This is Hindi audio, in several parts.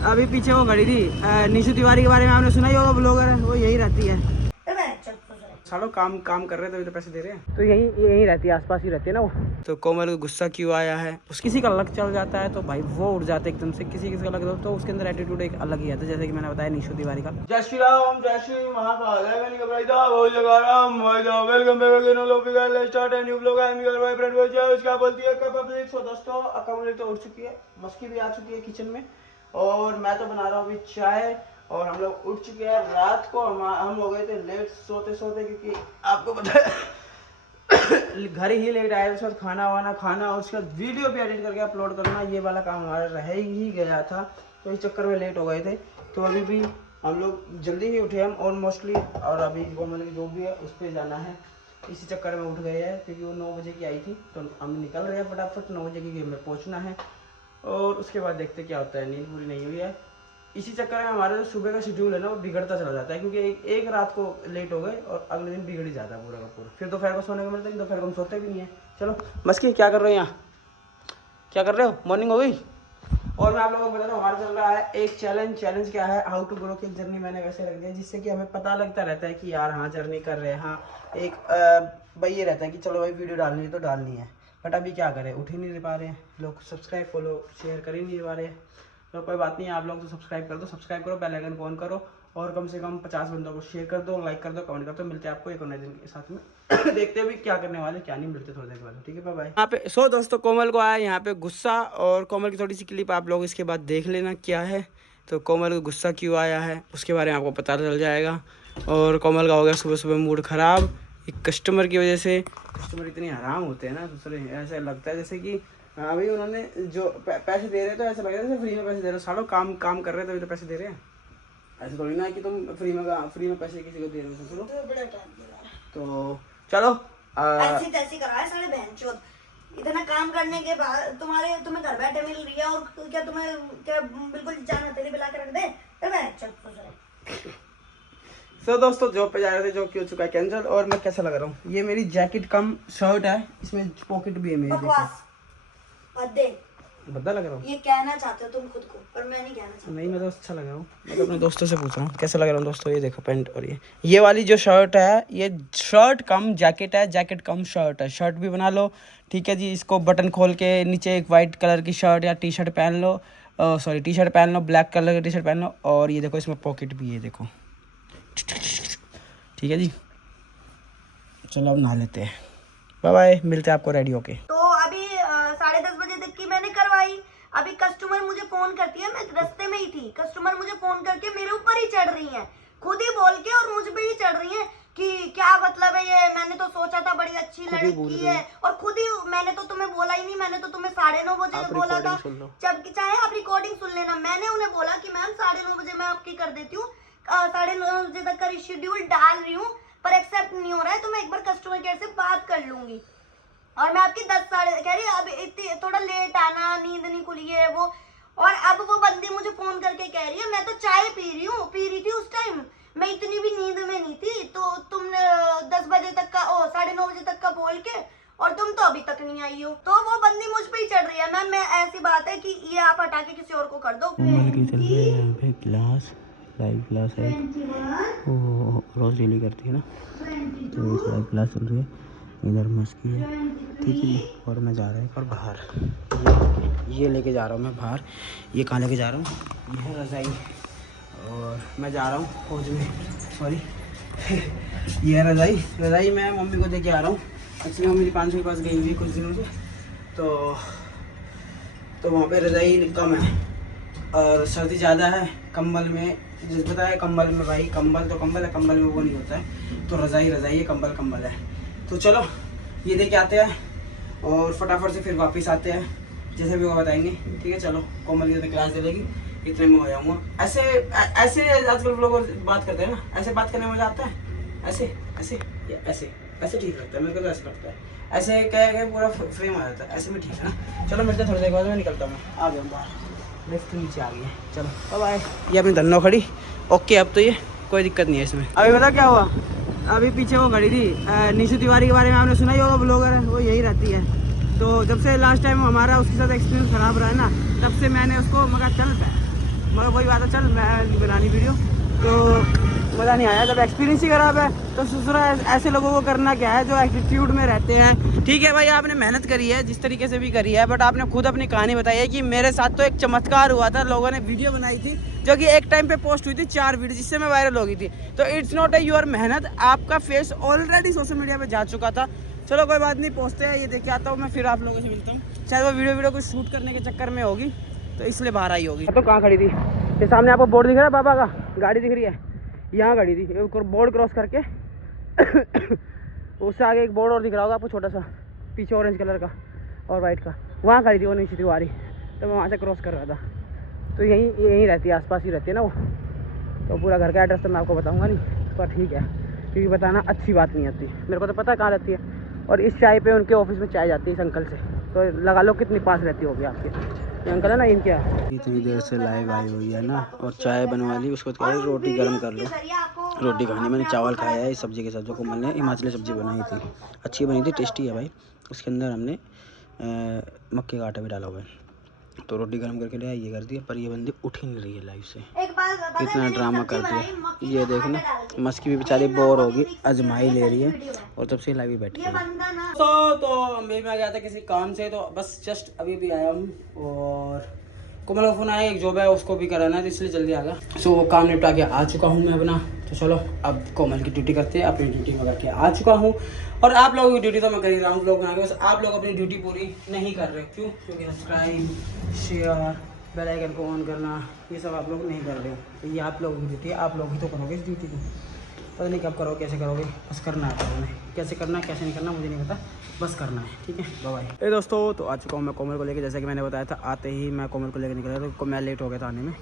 अभी पीछे वो खड़ी थी निशु तिवारी के बारे में आपने सुना ही होगा, ब्लॉगर है वो, यही रहती है। सालों काम कर रहे थे तभी तो पैसे दे रहे हैं। तो यही रहती है, आसपास ही रहती है ना वो। तो कोमल को गुस्सा क्यों आया है, उस किसी का लक चल जाता है तो भाई वो उड़ जाता है एकदम से, किसी का लग तो उसके अंदर एटीट्यूड एक अलग ही आता है, जैसे कि मैंने बताया निशु तिवारी का। जय श्री राम, जय Shri Mahakal, welcome back, start a new blog. I am your boyfriend Vijay. क्या बोलती है कब दोस्तों, कमल तो उठ चुकी है, मस्की भी आ चुकी है किचन में, और मैं तो बना रहा हूँ अभी चाय। और हम लोग उठ चुके हैं, रात को हम हो गए थे लेट सोते क्योंकि आपको पता है घर ही लेट आए, उसके बाद खाना और उसके बाद वीडियो भी एडिट करके अपलोड करना, ये वाला काम हमारा रह ही गया था, तो इस चक्कर में लेट हो गए थे। तो अभी भी हम लोग जल्दी ही उठे हम ऑलमोस्टली, और अभी कोमल की जो भी है उस पर जाना है, इसी चक्कर में उठ गए हैं क्योंकि वो 9 बजे की आई थी, तो हम निकल रहे हैं फटाफट, 9 बजे की हमें पहुँचना है। और उसके बाद देखते क्या होता है, नींद पूरी नहीं हुई है, इसी चक्कर में हमारा जो सुबह का शेड्यूल है ना वो बिगड़ता चला जाता है, क्योंकि एक रात को लेट हो गए और अगले दिन बिगड़ ही जाता है पूरा का पूरा, फिर दोपहर को सोने को मिलता नहीं, दोपहर को हम सोते भी नहीं है। चलो मस्की क्या कर रहे हो यहाँ, क्या कर रहे हो, मॉर्निंग हो गई। और मैं आप लोगों को बता दूँ हमारा चल रहा है एक चैलेंज क्या है, हाउ टू ग्रो की जर्नी मैंने वैसे रख दिया, जिससे कि हमें पता लगता रहता है कि यार हाँ जर्नी कर रहे हैं, हाँ एक भाई ये रहता है कि चलो भाई वीडियो डालनी है तो डालनी है, बट अभी क्या करें, उठ ही नहीं पा रहे हैं लोग, सब्सक्राइब फॉलो शेयर कर ही नहीं पा रहे हैं। तो कोई बात नहीं है, आप लोग तो सब्सक्राइब कर दो, बेल आइकन को ऑन करो, और कम से कम 50 बंदों को शेयर कर दो, लाइक कर दो, कमेंट कर दो। मिलते हैं आपको एक और नए दिन के साथ में देखते हैं भी क्या करने वाले क्या नहीं, मिलते थोड़ी देर बाद, ठीक है बाय बाय। यहाँ पे सो दोस्तों कोमल को आया यहाँ पे गुस्सा, और कोमल की थोड़ी सी क्लिप आप लोग इसके बाद देख लेना क्या है। तो कोमल को गुस्सा क्यों आया है उसके बारे में आपको पता चल जाएगा। और कोमल का हो गया सुबह सुबह मूड ख़राब, एक कस्टमर की वजह से। कस्टमर इतने हराम होते हैं ना दूसरे, ऐसा लगता है जैसे कि अभी उन्होंने जो पैसे दे रहे तो ऐसा लग रहा है फ्री में पैसे दे रहे हो, सालों काम कर रहे हैं तभी तो पैसे दे रहे हैं, ऐसा थोड़ी ना है कि तुम फ्री में पैसे किसी को दे रहे हो। तो चलो ऐसी तैसी करा है साले बहनचोद, इतना काम करने के बाद तुम्हें घर बैठे मिल रही है, और क्या तुम्हें क्या बिल्कुल जान तेरी बिला के रख दे। तो दोस्तों जॉब पे जा रहे थे, जॉब की हो चुका है कैंसिल। और मैं कैसा लग रहा हूँ, ये मेरी जैकेट कम शर्ट है, इसमें पॉकेट भी है मेरी, बद्दा लग रहा हूँ। ये कहना चाहते हो तुम खुद को, पर मैं नहीं कहना चाहता। नहीं मैं तो अच्छा लग रहा हूँ, मैं तो अपने दोस्तों से पूछ रहा हूँ कैसा लग रहा हूँ। दोस्तों ये देखो पैंट, और ये वाली जो शर्ट है, ये शर्ट कम जैकेट है, जैकेट कम शर्ट है, शर्ट भी बना लो ठीक है जी। इसको बटन खोल के नीचे एक वाइट कलर की शर्ट या टी शर्ट पहन लो, सॉरी टी शर्ट पहन लो, ब्लैक कलर की टी शर्ट पहन लो, और ये देखो इसमें पॉकेट भी है, देखो ठीक है जी। चलो अब नहा लेते हैं, बाय बाय, मिलते हैं आपको रेडी होके। तो अभी 10:30 बजे तक की मैंने करवाई, अभी कस्टमर मुझे फोन करती है, मैं रास्ते में ही थी, कस्टमर मुझे फोन करके मेरे ऊपर ही चढ़ रही हैं, खुद ही बोल के और मुझ पे ही चढ़ रही हैं कि क्या मतलब है ये, मैंने तो सोचा था बड़ी अच्छी लड़की है, और खुद ही मैंने तो तुम्हें बोला ही नहीं, मैंने तो तुम्हें 9:30 बजे बोला था, जबकि चाहे आप रिकॉर्डिंग सुन लेना, मैंने उन्हें बोला कि मैम 9:30 बजे मैं आपकी कर देती हूँ, 9:30 बजे तक का शेड्यूल डाल रही हूँ, पर एक्सेप्ट नहीं हो रहा है, तो मैं एक बार कस्टमर केयर से बात कर लूंगी, और मैं आपकी 10 साढ़े कह रही अब इतनी थोड़ा लेट आना, नींद नहीं खुली है वो। और अब वो बंदी मुझे फोन करके कह रही है मैं तो चाय पी रही थी उस टाइम, मैं इतनी भी नींद में नहीं थी, तो तुमने 10 बजे तक का 9:30 बजे तक का बोल के, और तुम तो अभी तक नहीं आई हो। तो वो बंदी मुझ पे ही चढ़ रही है। मैम मैं ऐसी बात है कि ये आप हटा के किसी और को कर दो। चल रही है यहाँ पे क्लास, लाइव क्लास है, वो रोज डेली करती है ना, तो इस लाइव क्लास चल रही है, इधर मस्की है ठीक है। और मैं जा रहा हूँ और बाहर ये लेके जा रहा हूँ मैं बाहर, ये कहाँ लेके जा रहा हूँ, ये है रज़ाई, और मैं जा रहा हूँ फौज में, सॉरी ये है रज़ाई मैं मम्मी को दे के आ रहा हूँ। एक्चुअली मम्मी 500 के पास गई हुई कुछ दिनों से, तो वहाँ पे रज़ाई कम है और सर्दी ज़्यादा है, कंबल में जिस पता है, कंबल में भाई कंबल तो कंबल है, कंबल में वो नहीं होता है, तो रज़ाई है, कंबल है। तो चलो ये दे के आते हैं और फटाफट से फिर वापस आते हैं, जैसे भी वो बताएंगे ठीक है। चलो कोमल की क्लास दे देगी, इतने में हो जाऊँगा। ऐसे आजकल लोग बात करते हैं ना, ऐसे बात करने में मज़ा आता है, ऐसे ठीक लगता है मेरे को, तो ऐसा लगता है, ऐसे कह पूरा फ्रेम आ जाता है, ऐसे में ठीक है ना। चलो मिलते हैं थोड़ी देर बाद, मैं निकलता हूँ, आ जाऊँ बाहर, लिफ्ट नीचे आ गई है, चलो बाय बाय। ये अपनी धन्नो खड़ी, ओके अब तो ये कोई दिक्कत नहीं है इसमें। अभी पता क्या हुआ, अभी पीछे वो खड़ी थी निशु तिवारी के बारे में आपने सुना ही होगा, ब्लॉगर है वो, यही रहती है। तो जब से लास्ट टाइम हमारा उसके साथ एक्सपीरियंस ख़राब रहा है ना, तब से मैंने उसको मगर चल पे मगर वही बात है, चल मैं बनानी वीडियो तो मज़ा नहीं आया। जब एक्सपीरियंस ही खराब है तो ससुरा ऐसे लोगों को करना क्या है जो एटीट्यूड में रहते हैं। ठीक है भाई, आपने मेहनत करी है जिस तरीके से भी करी है, बट आपने खुद अपनी कहानी बताई है कि मेरे साथ तो एक चमत्कार हुआ था। लोगों ने वीडियो बनाई थी जो कि एक टाइम पे पोस्ट हुई थी 4 वीडियो, जिससे मैं वायरल हो गई थी। तो इट्स नॉट ए योर मेहनत, आपका फेस ऑलरेडी सोशल मीडिया पर जा चुका था। चलो कोई बात नहीं, पहुँचते हैं, ये देख के आता हूँ मैं, फिर आप लोगों से मिलता हूँ। शायद वो वीडियो को शूट करने के चक्कर में होगी तो इसलिए बाहर आई होगी। तो कहाँ खड़ी थी? ये सामने आपको बोर्ड दिख रहा है बाबा का, गाड़ी दिख रही है, यहाँ खड़ी थी। एक बोर्ड क्रॉस करके उससे आगे एक बोर्ड और दिख रहा होगा आपको छोटा सा, पीछे ऑरेंज कलर का और वाइट का, वहाँ खड़ी थी वो नीचे तिवारी। तो मैं वहाँ से क्रॉस कर रहा था। तो यहीं रहती है, आसपास ही रहती है ना वो। तो पूरा घर का एड्रेस तो मैं आपको बताऊँगा नहीं, पर ठीक है, क्योंकि बताना अच्छी बात नहीं होती। मेरे को तो पता है कहाँ रहती है। और इस चाय पे उनके ऑफिस में चाय जाती है इस अंकल से, तो लगा लो कितनी पास रहती होगी आपके। ये अंकल है ना, इनके इतनी देर से लाइव आई हुई है ना, और चाय बनवा ली। उसको कह रही रोटी गर्म कर लो, रोटी खानी। मैंने चावल खाया है इस सब्ज़ी के साथ, जो कोमल ने हिमाचली सब्ज़ी बनाई थी, अच्छी बनी थी, टेस्टी है भाई। उसके अंदर हमने मक्के का आटा भी डाला हुआ है। तो रोटी गर्म करके ले ये कर दिया, पर ये बंदी उठ ही नहीं रही है लाइव से, इतना ड्रामा कर दिया। ये देखना, मस्की भी बेचारी बोर होगी, अजमाई ले रही है, और तब से लाइव ही बैठी है। तो मैं गया था किसी काम से, तो बस जस्ट अभी भी आया हूँ। और कोमल का फ़ोन आया, एक जॉब है उसको भी कराना है, तो इसलिए जल्दी आ गया। सो वो काम निपटा के आ चुका हूँ मैं अपना। तो चलो अब कोमल की ड्यूटी करते हैं, अपनी ड्यूटी में करके आ चुका हूँ। और आप लोगों की ड्यूटी तो मैं कर ही रहा हूँ ब्लॉग बना के, बस आप लोग अपनी ड्यूटी पूरी नहीं कर रहे। क्यों? क्योंकि सब्सक्राइब, शेयर, बेल आइकन को ऑन करना, ये सब आप लोग नहीं कर रहे हो। तो ये आप लोगों की ड्यूटी है, आप लोग ही तो करोगे इस ड्यूटी को। पता नहीं कब करोगे, कैसे करोगे, बस करना है करोगे। कैसे करना है कैसे नहीं करना मुझे नहीं पता, बस करना है। ठीक है, बाय बाय। दोस्तों, तो आ चुका हूँ मैं कोमल को लेके। जैसे कि मैंने बताया था, आते ही मैं कोमल को लेकर निकला था, तो मैं लेट हो गया था आने में।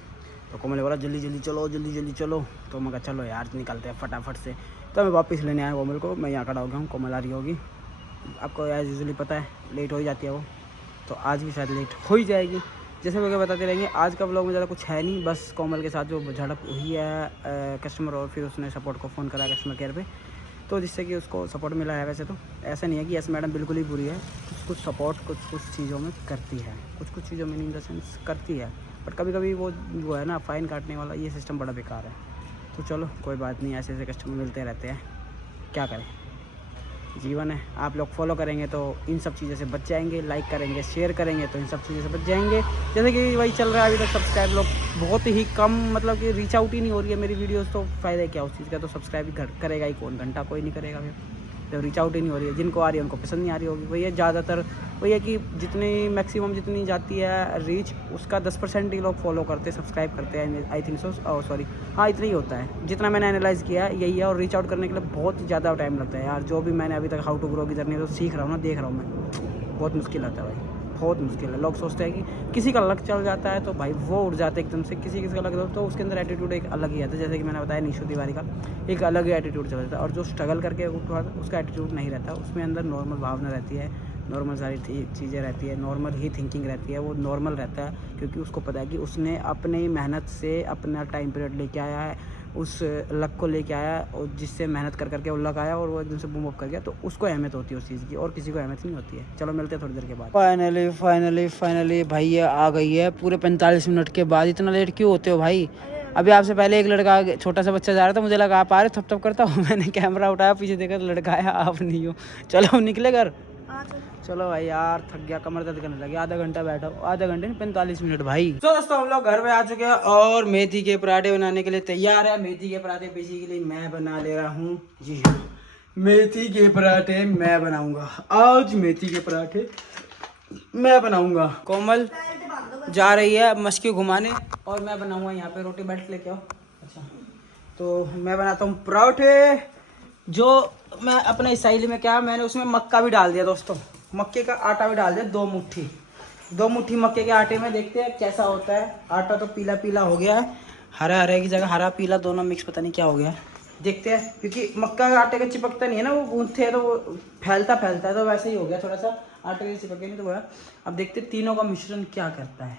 तो कोमल ने बोला जल्दी जल्दी चलो, जल्दी जल्दी चलो। तो मैं कहा चलो यार निकलते हैं फटाफट से। तो मैं वापस लेने आया कोमल को। मैं यहाँ खड़ा हो गया हूँ, कोमल आ रही होगी। आपको एज यूजुअली पता है लेट हो ही जाती है वो, तो आज भी शायद लेट हो ही जाएगी। जैसे लोग बताते रहेंगे। आज का व्लॉग में ज़्यादा कुछ है नहीं, बस कोमल के साथ जो झड़प हुई है कस्टमर, और फिर उसने सपोर्ट को फ़ोन करा कस्टमर केयर पे, तो जिससे कि उसको सपोर्ट मिला है। वैसे तो ऐसा नहीं है कि यस मैडम बिल्कुल ही बुरी है, कुछ सपोर्ट कुछ चीज़ों में करती है, कुछ चीज़ों में इन द सेंस करती है। बट कभी कभी वो है ना फ़ाइन काटने वाला, ये सिस्टम बड़ा बेकार है। तो चलो कोई बात नहीं, ऐसे ऐसे कस्टमर मिलते रहते हैं, क्या करें, जीवन है। आप लोग फॉलो करेंगे तो इन सब चीज़ों से बच जाएंगे, लाइक करेंगे, शेयर करेंगे तो इन सब चीज़ों से बच जाएंगे। जैसे कि वही चल रहा है अभी तक, सब्सक्राइब लोग बहुत ही कम, मतलब कि रीच आउट ही नहीं हो रही है मेरी वीडियोस। तो फ़ायदा क्या उस चीज़ का? तो सब्सक्राइब ही करेगा ही कौन, घंटा कोई नहीं करेगा फिर, जब रीच आउट ही नहीं हो रही है। जिनको आ रही है उनको पसंद नहीं आ रही होगी। वही है ज़्यादातर, वही है कि जितनी मैक्सिमम जितनी जाती है रीच, उसका 10% ही लोग फॉलो करते हैं, सब्सक्राइब करते हैं। आई थिंक सो, सॉरी, हाँ इतना ही होता है जितना मैंने एनालाइज़ किया है, यही है। और रीच आउट करने के लिए बहुत ज़्यादा टाइम लगता है यार। जो भी मैंने अभी तक हाउ टू ग्रो की जर्नी तो सीख रहा हूँ ना, देख रहा हूँ मैं, बहुत मुश्किल आता है भाई, बहुत मुश्किल है। लोग सोचते हैं कि किसी का लक चल जाता है तो भाई वो उड़ जाता है एकदम से, किसी का लक तो उसके अंदर एटीट्यूड एक अलग ही आता है। जैसे कि मैंने बताया निशु तिवारी का एक अलग ही एटीट्यूड चल जाता है, और जो स्ट्रगल करके उठा उसका एटीट्यूड नहीं रहता, उसमें अंदर नॉर्मल भावना रहती है, नॉर्मल सारी चीज़ें रहती है, नॉर्मल ही थिंकिंग रहती है। वो नॉर्मल रहता है क्योंकि उसको पता है कि उसने अपनी मेहनत से अपना टाइम पीरियड लेके आया है, उस लक को लेके आया, और जिससे मेहनत कर करके वो लक आया और वो एकदम से बूम अप कर गया। तो उसको अहमियत होती है उस चीज़ की, और किसी को अहमियत नहीं होती है। चलो मिलते हैं थोड़ी देर के बाद। फाइनली भाई ये आ गई है पूरे 45 मिनट के बाद। इतना लेट क्यों होते हो भाई? अभी आपसे पहले एक लड़का छोटा सा बच्चा जा रहा था, मुझे लगा आप आ रहे, थप थप करता हूँ। मैंने कैमरा उठाया, पीछे देखा तो लड़का आया, आप नहीं हो। चलो हम निकले घर। चलो भाई यार थक गया, कमर दर्द करने लगी। आधा घंटा बैठा, आधा घंटे नहीं 45 मिनट भाई। तो दोस्तों हम लोग घर पे आ चुके हैं और मेथी के पराठे बनाने के लिए तैयार है। मेथी के पराठे बेसिकली मैं बना ले रहा हूँ, जी हाँ, मेथी के पराठे मैं बनाऊंगा आज। मेथी के पराठे मैं बनाऊंगा। कोमल जा रही है मस्की घुमाने और मैं बनाऊंगा यहाँ पे रोटी। बेल्ट लेके आओ। अच्छा, तो मैं बनाता हूँ पराठे। जो मैं अपने स्टाइल में क्या, मैंने उसमें मक्का भी डाल दिया दोस्तों, मक्के का आटा भी डाल दिया, 2 मुट्ठी मक्के के आटे में। देखते हैं कैसा होता है। आटा तो पीला पीला हो गया है, हरा हरे की जगह हरा पीला दोनों मिक्स, पता नहीं क्या हो गया है। देखते हैं, क्योंकि मक्का का आटे का चिपकता नहीं है ना, वो गूंथते हैं तो वो फैलता है, तो वैसे ही हो गया थोड़ा सा, आटे के चिपके नहीं तो हुआ। अब देखते तीनों का मिश्रण क्या करता है।